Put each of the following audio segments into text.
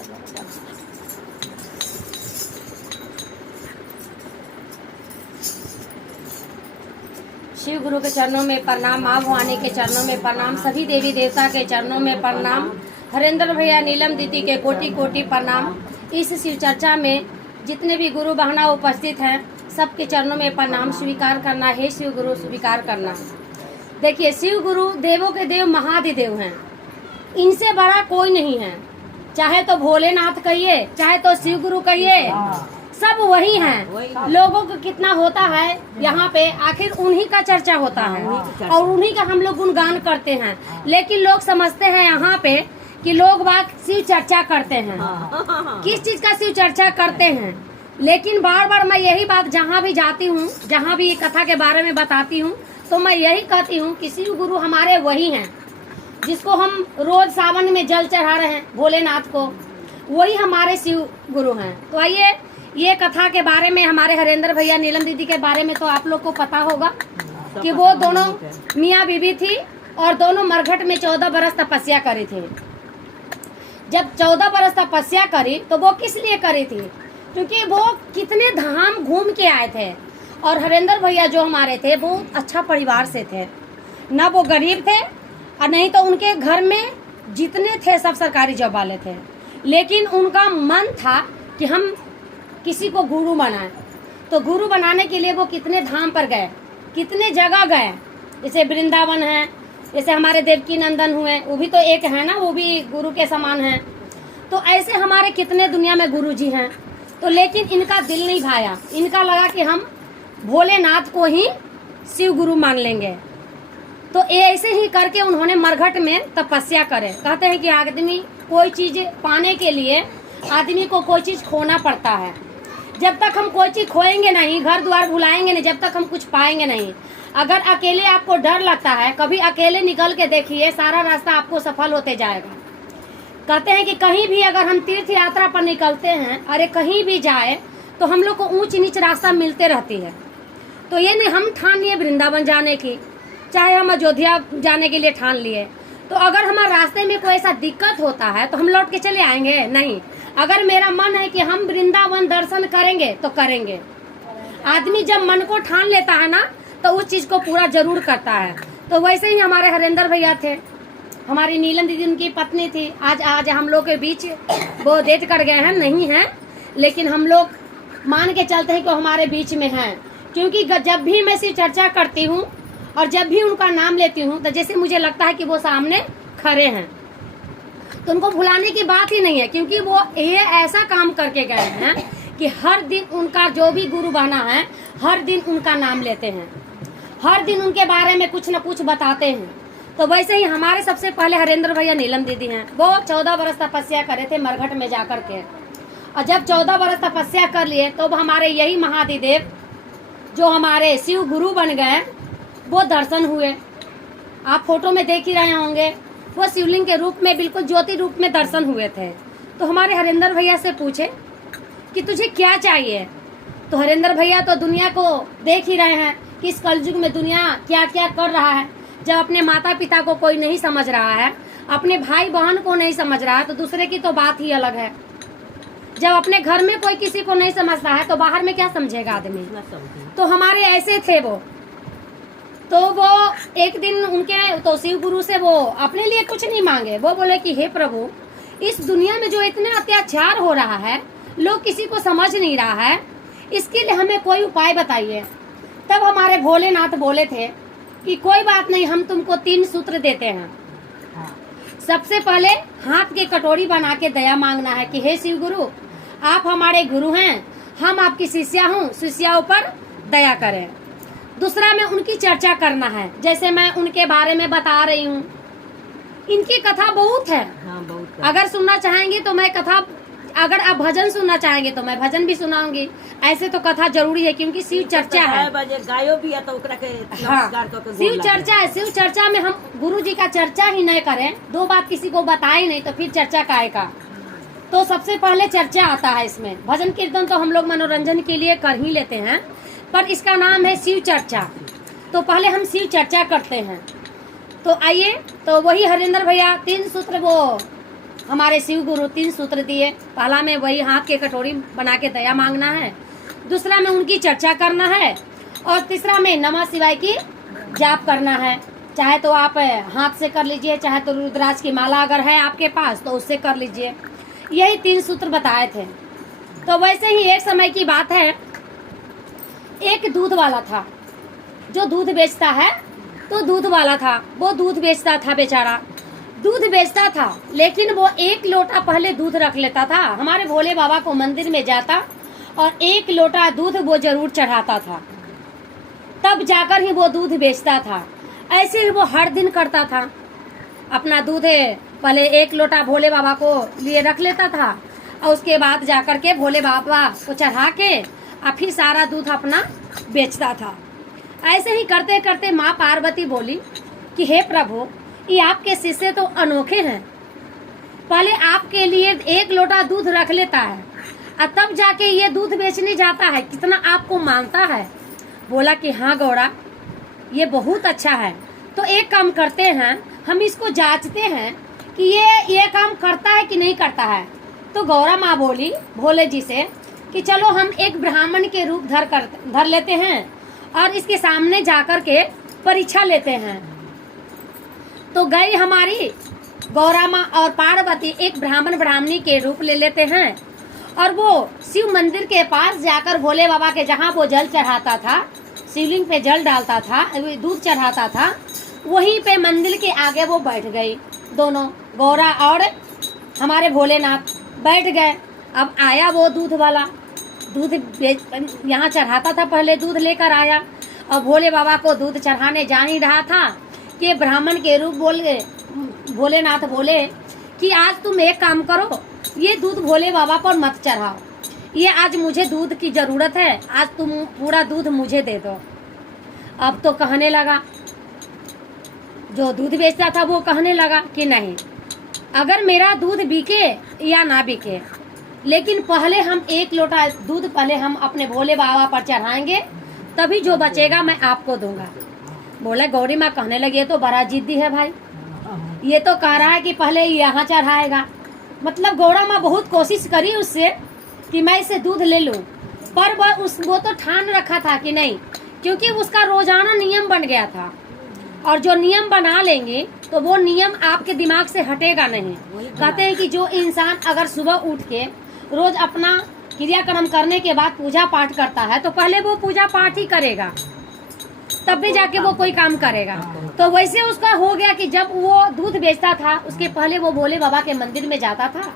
शिव गुरु के चरणों में प्रणाम, माँ भवानी के चरणों में प्रणाम, सभी देवी देवता के चरणों में प्रणाम, हरेंद्र भैया, नीलम दीदी के कोटि कोटि प्रणाम। इस शिव चर्चा में जितने भी गुरु बहना उपस्थित हैं सबके चरणों में प्रणाम स्वीकार करना है। शिव गुरु स्वीकार करना। देखिए, शिव गुरु देवों के देव महाधिदेव हैं, इनसे बड़ा कोई नहीं है। चाहे तो भोलेनाथ कहिए, चाहे तो शिव गुरु कहिए, सब वही हैं। लोगों को कितना होता है यहाँ पे, आखिर उन्हीं का चर्चा होता है और उन्हीं का हम लोग गुणगान करते हैं। लेकिन लोग समझते हैं यहाँ पे कि लोग बाग शिव चर्चा करते हैं। किस चीज का शिव चर्चा करते हैं? लेकिन बार बार मैं यही बात जहाँ भी जाती हूँ, जहाँ भी ये कथा के बारे में बताती हूँ, तो मैं यही कहती हूँ कि शिव गुरु हमारे वही हैं जिसको हम रोज सावन में जल चढ़ा रहे हैं, भोलेनाथ को, वही हमारे शिव गुरु हैं। तो आइए, ये कथा के बारे में हमारे हरेंद्र भैया, नीलम दीदी के बारे में तो आप लोग को पता होगा कि वो दोनों मियाँ बीवी थी और दोनों मरघट में 14 बरस तपस्या करी थी। जब 14 बरस तपस्या करी तो वो किस लिए करी थी? क्योंकि वो कितने धाम घूम के आए थे। और हरेंद्र भैया जो हमारे थे वो अच्छा परिवार से थे, न वो गरीब थे और नहीं तो उनके घर में जितने थे सब सरकारी जॉब वाले थे। लेकिन उनका मन था कि हम किसी को गुरु बनाए। तो गुरु बनाने के लिए वो कितने धाम पर गए, कितने जगह गए। जैसे वृंदावन है, जैसे हमारे देवकी नंदन हुए, वो भी तो एक है ना, वो भी गुरु के समान है। तो ऐसे हमारे कितने दुनिया में गुरु जी हैं। तो लेकिन इनका दिल नहीं भाया, इनका लगा कि हम भोलेनाथ को ही शिव गुरु मान लेंगे। तो ऐसे ही करके उन्होंने मरघट में तपस्या करे। कहते हैं कि आदमी कोई चीज पाने के लिए आदमी को कोई चीज खोना पड़ता है। जब तक हम कोई चीज खोएंगे नहीं, घर द्वार भुलाएंगे नहीं, जब तक हम कुछ पाएंगे नहीं। अगर अकेले आपको डर लगता है, कभी अकेले निकल के देखिए, सारा रास्ता आपको सफल होते जाएगा। कहते हैं कि कहीं भी अगर हम तीर्थ यात्रा पर निकलते हैं, अरे कहीं भी जाए तो हम लोग को ऊंच नीच रास्ता मिलते रहती है। तो ये नहीं हम ठान लिए वृंदावन जाने की, चाहे हम अयोध्या जाने के लिए ठान लिए, तो अगर हमारे रास्ते में कोई ऐसा दिक्कत होता है तो हम लौट के चले आएंगे? नहीं। अगर मेरा मन है कि हम वृंदावन दर्शन करेंगे तो करेंगे। आदमी जब मन को ठान लेता है ना तो उस चीज को पूरा जरूर करता है। तो वैसे ही हमारे हरेंद्र भैया थे, हमारी नीलम दीदी उनकी पत्नी थी। आज हम लोग के बीच वो डेथ कर गए हैं, नहीं है, लेकिन हम लोग मान के चलते हैं कि हमारे बीच में हैं। क्योंकि जब भी मैं सिर्फ चर्चा करती हूँ और जब भी उनका नाम लेती हूँ तो जैसे मुझे लगता है कि वो सामने खड़े हैं। तो उनको भुलाने की बात ही नहीं है, क्योंकि वो ये ऐसा काम करके गए हैं कि हर दिन उनका जो भी गुरु बना है, हर दिन उनका नाम लेते हैं, हर दिन उनके बारे में कुछ न कुछ बताते हैं। तो वैसे ही हमारे सबसे पहले हरेंद्र भैया, नीलम दीदी हैं, वो 14 बरस तपस्या करे थे मरघट में जाकर के। और जब 14 बरस तपस्या कर लिए तो हमारे यही महाधिदेव जो हमारे शिव गुरु बन गए, वो दर्शन हुए। आप फोटो में देख ही रहे होंगे, वो शिवलिंग के रूप में, बिल्कुल ज्योति रूप में दर्शन हुए थे। तो हमारे हरेंद्र भैया से पूछे कि तुझे क्या चाहिए? तो हरेंद्र भैया तो दुनिया को देख ही रहे हैं कि इस कलयुग में दुनिया क्या क्या कर रहा है। जब अपने माता पिता को कोई नहीं समझ रहा है, अपने भाई बहन को नहीं समझ रहा है, तो दूसरे की तो बात ही अलग है। जब अपने घर में कोई किसी को नहीं समझता है तो बाहर में क्या समझेगा आदमी। तो हमारे ऐसे थे वो। तो वो एक दिन उनके तो शिव गुरु से वो अपने लिए कुछ नहीं मांगे, वो बोले कि हे प्रभु, इस दुनिया में जो इतना अत्याचार हो रहा है, लोग किसी को समझ नहीं रहा है, इसके लिए हमें कोई उपाय बताइए। तब हमारे भोलेनाथ बोले थे कि कोई बात नहीं, हम तुमको 3 सूत्र देते हैं। सबसे पहले हाथ की कटोरी बना के दया मांगना है कि हे शिव गुरु, आप हमारे गुरु हैं, हम आपकी शिष्या हूँ, शिष्याओं पर दया करें। दूसरा में उनकी चर्चा करना है, जैसे मैं उनके बारे में बता रही हूँ। इनकी कथा बहुत है, बहुत। अगर सुनना चाहेंगे तो मैं कथा, अगर आप भजन सुनना चाहेंगे तो मैं भजन भी सुनाऊंगी। ऐसे तो कथा जरूरी है क्योंकि शिव चर्चा है। गायो भी है तो शिव चर्चा है। शिव चर्चा में हम गुरु जी का चर्चा ही नहीं करें, 2 बात किसी को बताए नहीं, तो फिर चर्चा काहे का। तो सबसे पहले चर्चा आता है इसमें। भजन कीर्तन तो हम लोग मनोरंजन के लिए कर ही लेते हैं, पर इसका नाम है शिव चर्चा। तो पहले हम शिव चर्चा करते हैं। तो आइए, तो वही हरेंद्र भैया 3 सूत्र वो हमारे शिव गुरु 3 सूत्र दिए। पहला में वही हाथ के कटोरी बना के दया मांगना है, दूसरा में उनकी चर्चा करना है, और तीसरा में नमः शिवाय की जाप करना है। चाहे तो आप हाथ से कर लीजिए, चाहे तो रुद्राक्ष की माला अगर है आपके पास तो उससे कर लीजिए। यही 3 सूत्र बताए थे। तो वैसे ही एक समय की बात है, एक दूध वाला था जो दूध बेचता है, तो दूध वाला था, वो दूध बेचता था, बेचारा दूध बेचता था, लेकिन वो 1 लोटा पहले दूध रख लेता था। हमारे भोले बाबा को मंदिर में जाता और 1 लोटा दूध वो जरूर चढ़ाता था, तब जाकर ही वो दूध बेचता था। ऐसे ही वो हर दिन करता था। अपना दूध पहले 1 लोटा भोले बाबा को लिए रख लेता था, और उसके बाद जाकर के भोले बाबा को चढ़ा के और फिर सारा दूध अपना बेचता था। ऐसे ही करते करते माँ पार्वती बोली कि हे प्रभु, ये आपके शिष्य तो अनोखे हैं। पहले आपके लिए 1 लोटा दूध रख लेता है और तब जाके ये दूध बेचने जाता है, कितना आपको मानता है। बोला कि हाँ गौड़ा, ये बहुत अच्छा है। तो एक काम करते हैं, हम इसको जांचते हैं कि ये काम करता है कि नहीं करता है। तो गौरा माँ बोली भोले जी से कि चलो हम एक ब्राह्मण के रूप धर लेते हैं और इसके सामने जाकर के परीक्षा लेते हैं। तो गई हमारी गौरा माँ और पार्वती एक ब्राह्मण ब्राह्मणी के रूप ले लेते हैं, और वो शिव मंदिर के पास जाकर भोले बाबा के जहाँ वो जल चढ़ाता था, शिवलिंग पे जल डालता था, दूध चढ़ाता था, वहीं पे मंदिर के आगे वो बैठ गई। दोनों गौरा और हमारे भोलेनाथ बैठ गए। अब आया वो दूध वाला, दूध यहाँ चढ़ाता था, पहले दूध लेकर आया और भोले बाबा को दूध चढ़ाने जा ही रहा था कि ब्राह्मण के रूप भोलेनाथ बोले कि आज तुम एक काम करो, ये दूध भोले बाबा पर मत चढ़ाओ, ये आज मुझे दूध की जरूरत है, आज तुम पूरा दूध मुझे दे दो। अब तो कहने लगा, जो दूध बेचता था वो कहने लगा कि नहीं, अगर मेरा दूध बिके या ना बिके, लेकिन पहले हम 1 लोटा दूध पहले हम अपने भोले बाबा पर चढ़ाएंगे, तभी जो बचेगा मैं आपको दूंगा। बोले गौरी माँ कहने लगी, ये तो बड़ा जिद्दी है भाई, ये तो कह रहा है कि पहले यहाँ चढ़ाएगा। मतलब गौरा माँ बहुत कोशिश करी उससे कि मैं इसे दूध ले लूं, पर वो तो ठान रखा था कि नहीं, क्योंकि उसका रोजाना नियम बन गया था, और जो नियम बना लेंगे तो वो नियम आपके दिमाग से हटेगा नहीं। कहते हैं कि जो इंसान अगर सुबह उठ के रोज अपना क्रियाक्रम करने के बाद पूजा पाठ करता है, तो पहले वो पूजा पाठ ही करेगा, तब भी जाके वो कोई काम करेगा। तो वैसे उसका हो गया कि जब वो दूध बेचता था, उसके पहले वो भोले बाबा के मंदिर में जाता था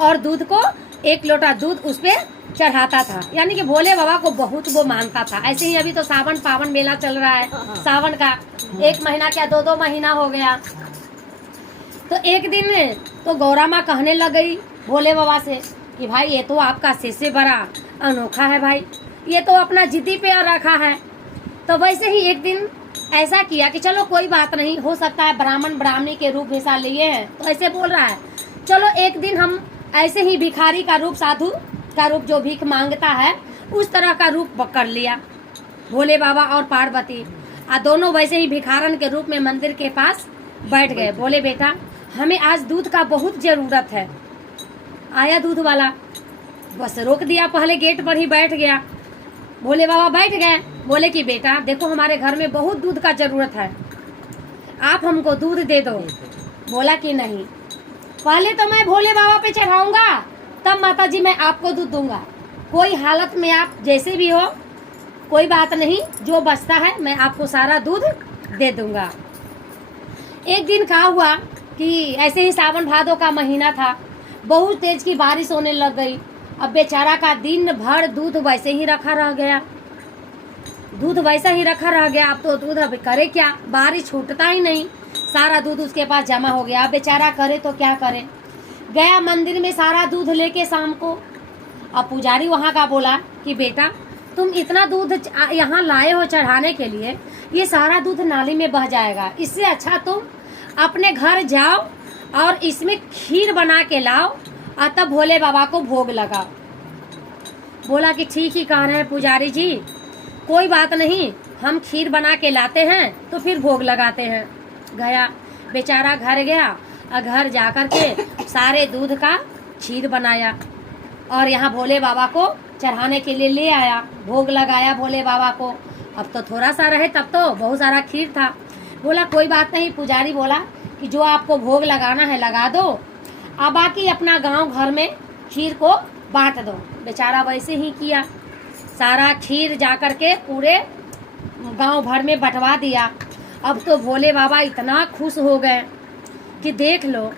और दूध को 1 लोटा दूध उस पे चढ़ाता था, यानी कि भोले बाबा को बहुत वो मानता था। ऐसे ही अभी तो सावन पावन मेला चल रहा है, सावन का 1 महीना क्या 2 महीना हो गया। तो एक दिन तो गौरा माँ कहने लग गई भोले बाबा से कि भाई ये तो आपका शिष्य बड़ा अनोखा है भाई, ये तो अपना जिद्दी पे रखा है। तो वैसे ही एक दिन ऐसा किया कि चलो कोई बात नहीं, हो सकता है ब्राह्मण ब्राह्मणी के रूप हिस्सा लिए हैं, तो ऐसे बोल रहा है, चलो एक दिन हम ऐसे ही भिखारी का रूप, साधु का रूप, जो भीख मांगता है उस तरह का रूप कर लिया भोले बाबा और पार्वती। दोनों वैसे ही भिखारन के रूप में मंदिर के पास बैठ गए। बोले बेटा, हमें आज दूध का बहुत जरूरत है। आया दूध वाला, बस रोक दिया, पहले गेट पर ही बैठ गया। भोले बाबा बैठ गए, बोले कि बेटा देखो, हमारे घर में बहुत दूध का जरूरत है, आप हमको दूध दे दो। बोला कि नहीं, पहले तो मैं भोले बाबा पे चढ़ाऊंगा, तब माता जी मैं आपको दूध दूंगा। कोई हालत में आप जैसे भी हो, कोई बात नहीं, जो बचता है मैं आपको सारा दूध दे दूंगा। एक दिन क्या हुआ कि ऐसे ही सावन भादों का महीना था, बहुत तेज की बारिश होने लग गई। अब बेचारा का दिन भर दूध वैसे ही रखा रह गया, दूध वैसा ही रखा रह गया। अब तो दूध अब करे क्या, बारिश छूटता ही नहीं, सारा दूध उसके पास जमा हो गया। अब बेचारा करे तो क्या करे, गया मंदिर में सारा दूध लेके शाम को। अब पुजारी वहाँ का बोला कि बेटा तुम इतना दूध यहाँ लाए हो चढ़ाने के लिए, ये सारा दूध नाली में बह जाएगा, इससे अच्छा तुम अपने घर जाओ और इसमें खीर बना के लाओ और तब भोले बाबा को भोग लगाओ। बोला कि ठीक ही कह रहे हैं पुजारी जी, कोई बात नहीं, हम खीर बना के लाते हैं तो फिर भोग लगाते हैं। गया बेचारा, घर गया और घर जाकर के सारे दूध का खीर बनाया और यहाँ भोले बाबा को चढ़ाने के लिए ले आया, भोग लगाया भोले बाबा को। अब तो थोड़ा सा रहे, तब तो बहुत सारा खीर था। बोला कोई बात नहीं, पुजारी बोला कि जो आपको भोग लगाना है लगा दो, अब बाकी अपना गांव घर में खीर को बांट दो। बेचारा वैसे ही किया, सारा खीर जाकर के पूरे गांव भर में बंटवा दिया। अब तो भोले बाबा इतना खुश हो गए कि देख लो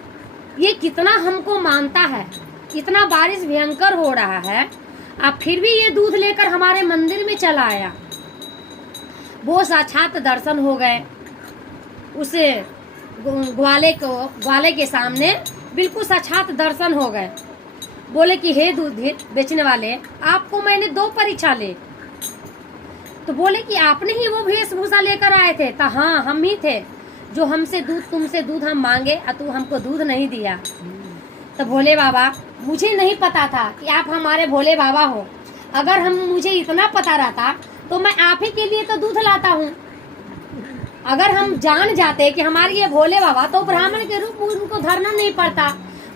ये कितना हमको मानता है, इतना बारिश भयंकर हो रहा है, अब फिर भी ये दूध लेकर हमारे मंदिर में चला आया। वो साक्षात दर्शन हो गए उसे ग्वाले के सामने, बिल्कुल साक्षात दर्शन हो गए। बोले कि हे दूध बेचने वाले, आपको मैंने 2 परीक्षा ले। तो बोले कि आपने ही वो वेशभूषा लेकर आए थे? तो हाँ, हम ही थे जो हमसे दूध, तुमसे दूध हम मांगे और तू हमको दूध नहीं दिया। तो भोले बाबा, मुझे नहीं पता था कि आप हमारे भोले बाबा हो। अगर मुझे इतना पता रहता तो मैं आप ही के लिए तो दूध लाता हूँ। अगर हम जान जाते कि हमारे ये भोले बाबा, तो ब्राह्मण के रूप में उनको धरना नहीं पड़ता।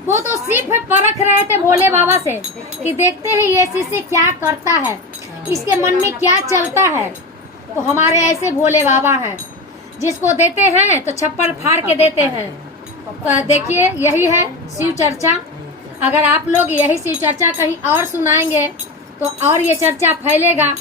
वो तो सिर्फ परख रहे थे भोले बाबा से कि देखते हैं ये शिष्य क्या करता है, इसके मन में क्या चलता है। तो हमारे ऐसे भोले बाबा हैं, जिसको देते हैं तो छप्पर फाड़ के देते हैं। तो देखिए यही है शिव चर्चा। अगर आप लोग यही शिव चर्चा कहीं और सुनाएंगे तो और ये चर्चा फैलेगा।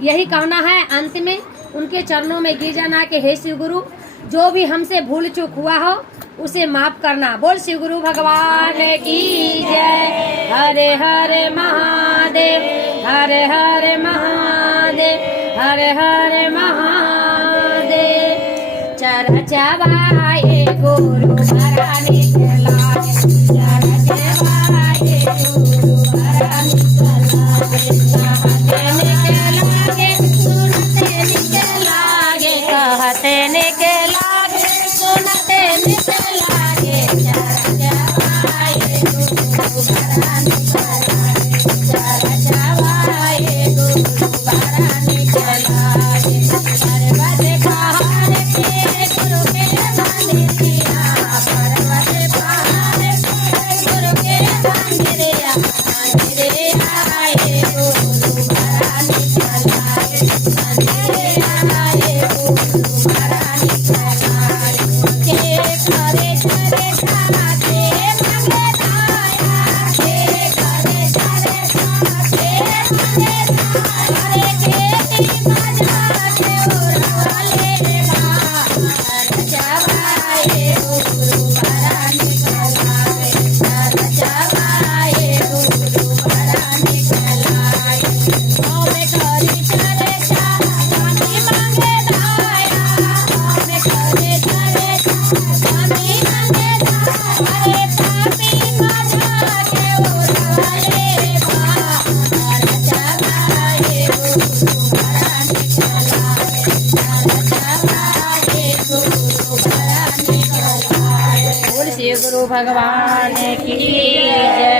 यही कहना है अंत में, उनके चरणों में गिर जाना कि हे शिव गुरु, जो भी हमसे भूल चूक हुआ हो उसे माफ करना। बोल शिव गुरु भगवान की जय। हरे हरे महादेव, हरे हरे महादेव, हरे हरे महादेव। चरचवाए गुरु भराने चलाए, चरचवाए गुरु भराने चलाए, कहते निके लागे, सुनते निके लागे, चरचवाए गुरु भराने चलाए, चरचवाए गुरु भराने चलाए। पर्वत पहाड़ के गुरु के मंदिरिया, पर्वत पहाड़ के गुरु के मंदिरिया, मंदिरिया आए गुरु भराने चलाए, मंदिरिया आए गुरु भराने चलाए। के करे करे खाते मंगे दाया, के करे करे खाते मंगे दाया, के मजा के उड़ाले बा, चरचवाए गुरु भराने चलाए, चरचवाए गुरु भराने चलाए। हमें करी चर्चा स्वामी मांगे दाया, हमें करे चर्चा स्वामी मांगे दाया, पापी मजा के उड़ाले बा, चरचवाए गुरु भराने चलाए, चरचवाए गुरु भराने चलाए। बोल श्री गुरु भगवान की जय।